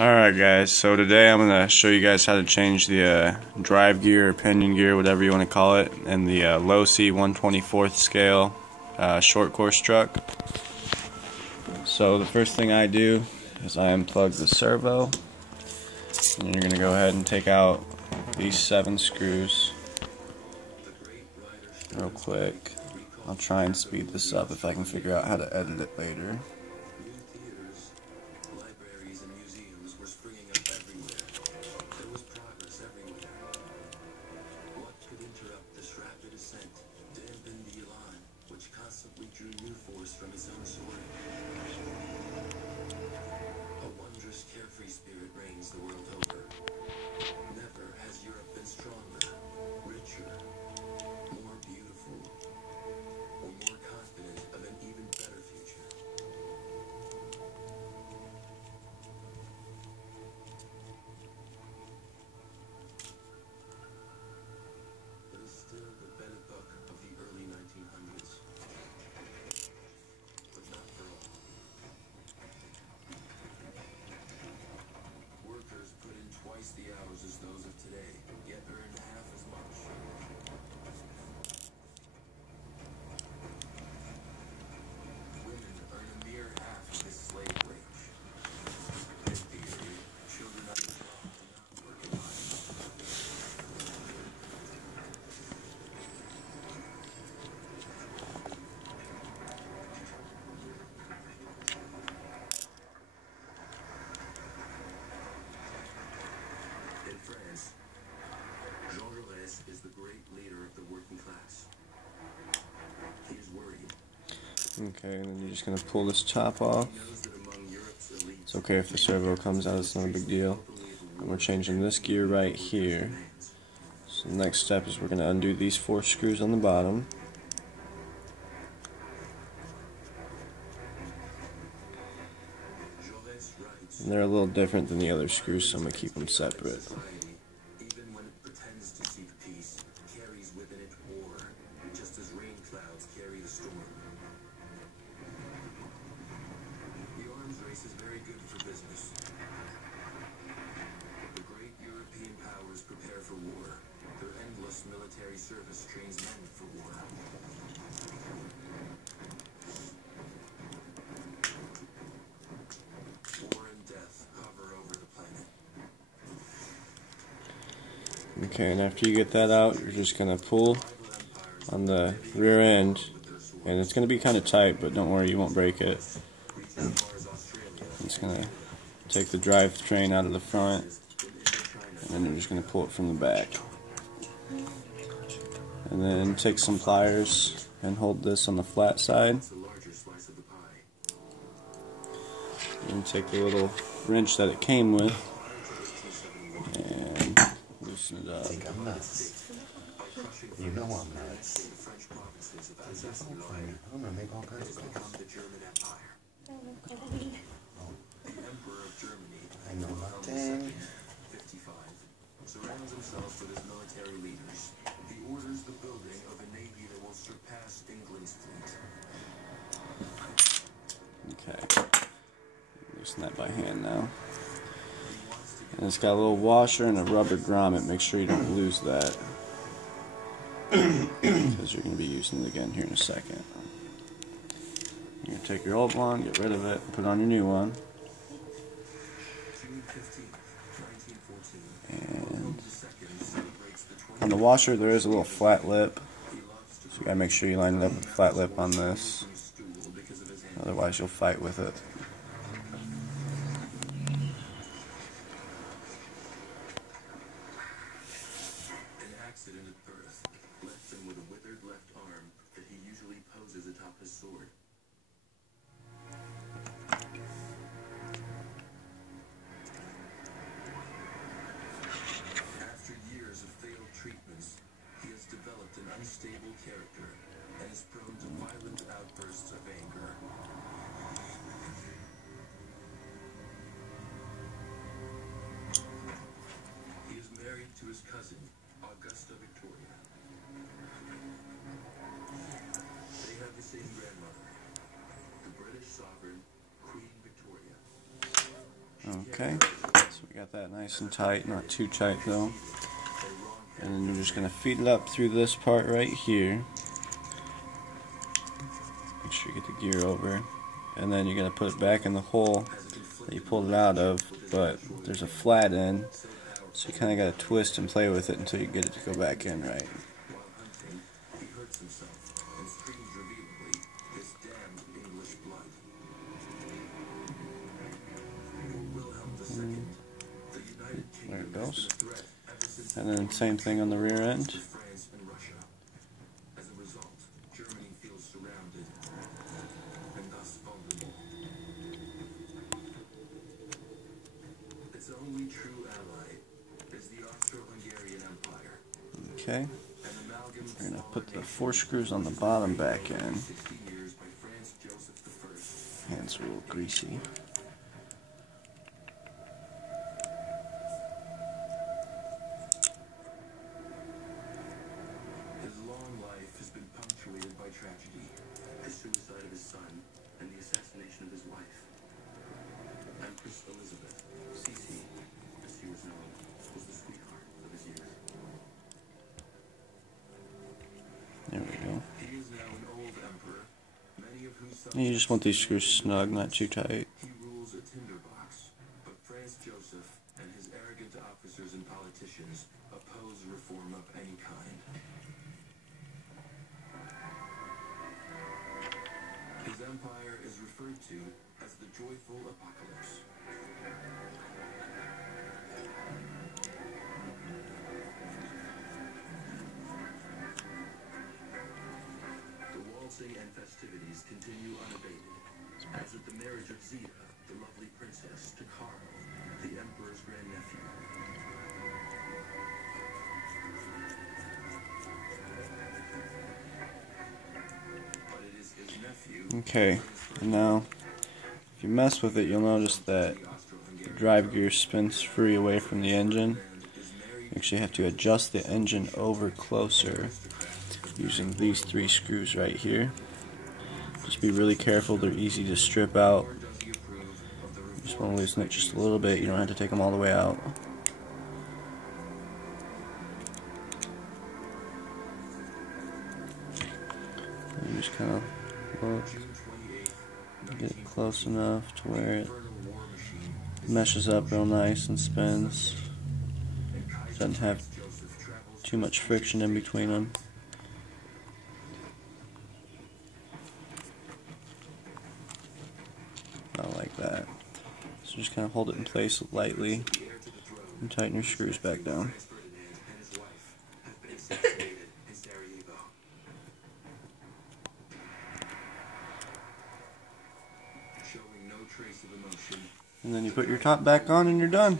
Alright guys, so today I'm going to show you guys how to change the drive gear or pinion gear, whatever you want to call it, in the losi 1/24 scale short course truck. So the first thing I do is I unplug the servo, and you're going to go ahead and take out these 7 screws real quick. I'll try and speed this up if I can figure out how to edit it later. From his own sword. A wondrous carefree spirit reigns the world over. Never has Europe been stronger, richer, more beautiful, or more confident of an even better future. But it's still the Benetbuck of the early 1900s. Workers put in twice the hours as those of today, yet earn half as much. Women earn a mere half of this slave wage. In theory, children are involved in not working hard. In France, Jean is the great leader of the working class. He is worried. Okay, and then you're just going to pull this top off. It's okay if the servo comes out, it's not a big deal. And we're changing this gear right here. So the next step is we're going to undo these 4 screws on the bottom. And they're a little different than the other screws, so I'm going to keep them separate. Even when it pretends to seek peace, carries within it war, just as rain clouds carry the storm. The arms race is very good for business. The great European powers prepare for war. Their endless military service trains men for war. War and death hover over the planet. Okay, and after you get that out, you're just going to pull on the rear end, and it's going to be kind of tight, but don't worry, you won't break it. I'm just going to take the drivetrain out of the front, and then you're just going to pull it from the back. And then take some pliers and hold this on the flat side. And take the little wrench that it came with and loosen it up. Think I'm nuts. You know I'm nuts. I'm gonna make all kinds of calls. I know nothing. Surrounds himself with his military leaders. He orders the building of a navy that will surpass England's fleet. Okay. Loosen that by hand now. And it's got a little washer and a rubber grommet. Make sure you don't lose that, because you're going to be using it again here in a second. You're going to take your old one, get rid of it, put on your new one. And on the washer there is a little flat lip, so you got to make sure you line it up with the flat lip on this, otherwise you'll fight with it. An accident at birth left him with a withered left arm that he usually poses atop his sword. After years of failed treatments, he has developed an unstable character and is prone to violent outbursts of anger. He is married to his cousin, Augusta Victoria. They have the same grandmother, the British sovereign, Queen Victoria. Okay, so we got that nice and tight, not too tight though. And then you're just going to feed it up through this part right here. Make sure you get the gear over. And then you're going to put it back in the hole that you pulled it out of, but there's a flat end, so you kind of got to twist and play with it until you get it to go back in right. While hunting, he hurts himself and screams revealingly, "This damned English blood." For Wilhelm II, the United There it Kingdom has goes. been a threat ever since And then same thing on the rear end. France and Russia. As a result, Germany feels surrounded and thus vulnerable. Its only true ally is the Austro-Hungarian Empire. Okay, An amalgam of we're going to smaller put the nations 4 screws on the bottom back in. 60 years by Franz Joseph I. Hands are a little greasy. His long life has been punctuated by tragedy, the suicide of his son, and the assassination of his wife. Empress Elizabeth, Sisi, as she was known, was the sweetheart of his youth. There we go. He is now an old emperor, many of whose And you just want these screws snug, not too tight. he rules a tinderbox, but Franz Joseph and his arrogant officers and politicians oppose reform of any kind. His empire is referred to as the Joyful Apocalypse. The waltzing and festivities continue unabated, as at the marriage of Zita, the lovely princess, to Karl, the emperor's grandnephew. But it is his nephew. Okay, and now if you mess with it, you'll notice that the drive gear spins free away from the engine. You actually have to adjust the engine over closer using these 3 screws right here. Just be really careful, they're easy to strip out. You just want to loosen it just a little bit, you don't have to take them all the way out. And you just kind of look, get it close enough to where it meshes up real nice and spins. Doesn't have too much friction in between them. Not like that. So just kind of hold it in place lightly and tighten your screws back down. And then you put your top back on and you're done.